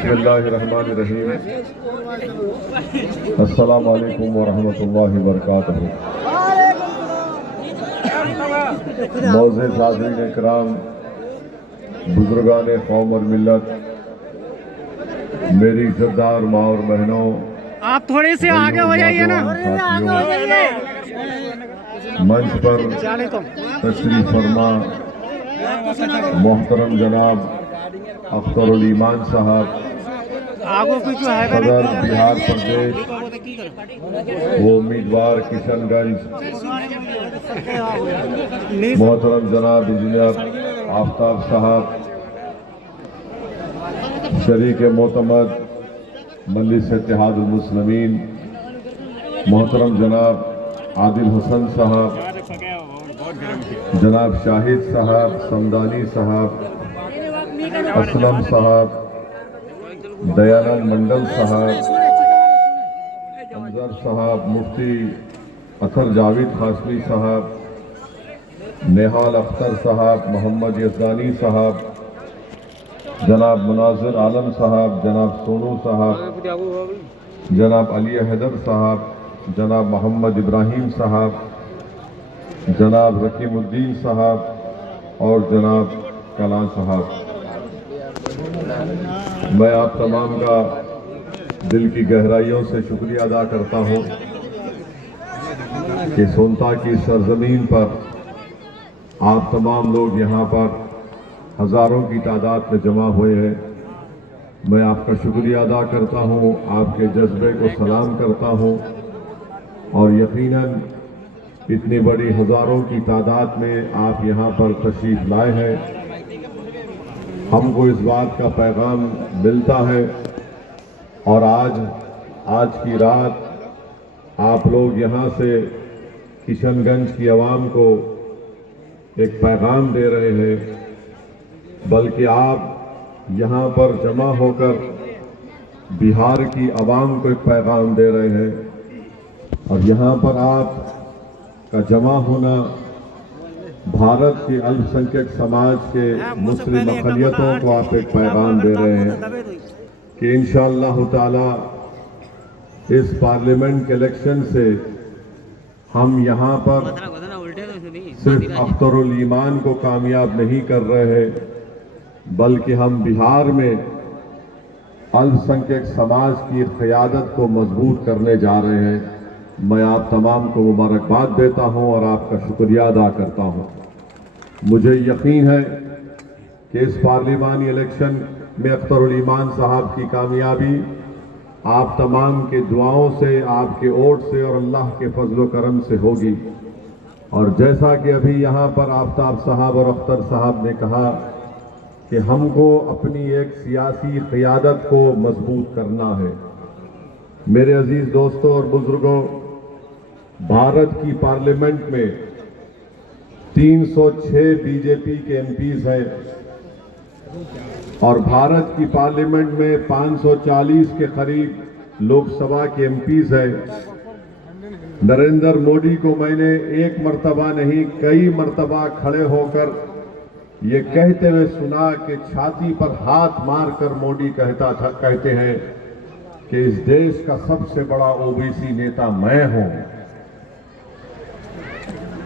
बिस्मिल्लाहिर्रहमानिर्रहीम। अस्सलामु अलैकुम वरहमतुल्लाहि वबरकातुहू। मोअज़्ज़िज़ हाज़रीन इकराम, बुजुर्गान कौम और मिल्लत, मेरी इज़्ज़तदार माँ और बहनों, आप थोड़े से आगे हो जाइए ना। मंच पर तशरीफ फरमा मोहतरम जनाब अख्तरुल ईमान साहब, सदर बिहार प्रदेश वो उम्मीदवार किशनगंज, मोहतरम जनाब इंजीनियर आफ्ताब साहब, शरीक मोतमद मजलिस इत्तेहादुल मुस्लिमीन मोहतरम जनाब आदिल हसन साहब, जनाब शाहिद साहब, समदानी साहब, असलम साहब, दयानंद मंडल साहब, अंजर साहब, मुफ्ती अतर जावेद हाशमी साहब, नेहाल अख्तर साहब, मोहम्मद यज़दानी साहब, जनाब मुनाज़िर आलम साहब, जनाब सोनू साहब, जनाब अली हैदर साहब, जनाब मोहम्मद इब्राहिम साहब, जनाब रकीमुद्दीन साहब और जनाब कलां साहब, मैं आप तमाम का दिल की गहराइयों से शुक्रिया अदा करता हूं कि सोनता की सरजमीन पर आप तमाम लोग यहाँ पर हज़ारों की तादाद में जमा हुए हैं। मैं आपका शुक्रिया अदा करता हूँ, आपके जज्बे को सलाम करता हूँ और यकीनन इतनी बड़ी हज़ारों की तादाद में आप यहाँ पर तशरीफ़ लाए हैं। हमको इस बात का पैगाम मिलता है और आज की रात आप लोग यहाँ से किशनगंज की आवाम को एक पैगाम दे रहे हैं, बल्कि आप यहाँ पर जमा होकर बिहार की आवाम को एक पैगाम दे रहे हैं और यहाँ पर आप का जमा होना भारत के अल्पसंख्यक समाज के मुस्लिम अक़लियतों को आप एक पैगाम दे रहे हैं कि इंशाअल्लाह ताला इस पार्लियामेंट के इलेक्शन से हम यहाँ पर सिर्फ अख्तरुल ईमान को कामयाब नहीं कर रहे हैं, बल्कि हम बिहार में अल्पसंख्यक समाज की क़यादत को मजबूत करने जा रहे हैं। मैं आप तमाम को मुबारकबाद देता हूं और आपका शुक्रिया अदा करता हूं। मुझे यकीन है कि इस पार्लिमानी इलेक्शन में अख्तरुल ईमान साहब की कामयाबी आप तमाम के दुआओं से, आपके वोट से और अल्लाह के फजल करम से होगी। और जैसा कि अभी यहाँ पर आफ्ताब साहब और अख्तर साहब ने कहा कि हमको अपनी एक सियासी क़यादत को मजबूत करना है। मेरे अजीज दोस्तों और बुजुर्गों, भारत की पार्लियामेंट में 306 बीजेपी के एमपीज हैं और भारत की पार्लियामेंट में 540 के करीब लोकसभा के एमपीज हैं। नरेंद्र मोदी को मैंने एक मर्तबा नहीं कई मर्तबा खड़े होकर ये कहते हुए सुना कि छाती पर हाथ मारकर मोदी कहते हैं कि इस देश का सबसे बड़ा ओबीसी नेता मैं हूं।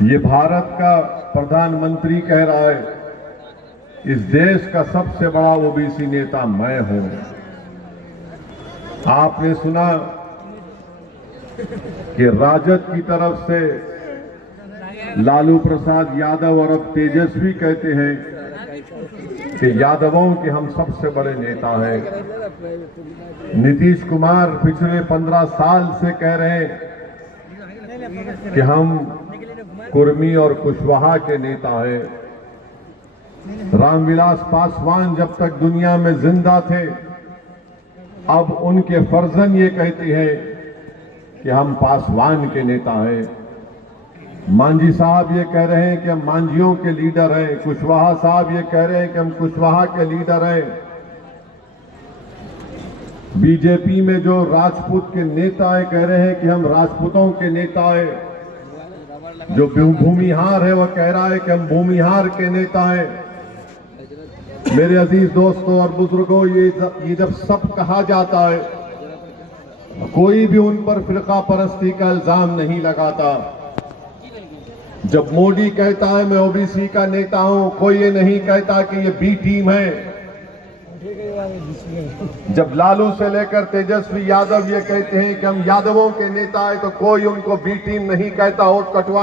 ये भारत का प्रधानमंत्री कह रहा है इस देश का सबसे बड़ा ओबीसी नेता मैं हूं। आपने सुना कि राजद की तरफ से लालू प्रसाद यादव और अब तेजस्वी कहते हैं कि यादवों के हम सबसे बड़े नेता हैं। नीतीश कुमार पिछले 15 साल से कह रहे हैं कि हम कुर्मी और कुशवाहा के नेता हैं। रामविलास पासवान जब तक दुनिया में जिंदा थे, अब उनके फर्जन ये कहते हैं कि हम पासवान के नेता हैं। मांझी साहब ये कह रहे हैं कि हम मांझियों के लीडर हैं। कुशवाहा साहब ये कह रहे हैं कि हम कुशवाहा के लीडर हैं। बीजेपी में जो राजपूत के नेता है कह रहे हैं कि हम राजपूतों के नेता हैं। जो भूमिहार है वह कह रहा है कि हम भूमिहार के नेता हैं। मेरे अजीज दोस्तों और बुजुर्गों, ये जब सब कहा जाता है, कोई भी उन पर फिरका परस्ती का इल्जाम नहीं लगाता। जब मोदी कहता है मैं ओबीसी का नेता हूं, कोई ये नहीं कहता कि ये बी टीम है। जब लालू से लेकर तेजस्वी यादव ये कहते हैं कि हम यादवों के नेता हैं, तो कोई उनको बी टीम नहीं कहता। वोट कटवाने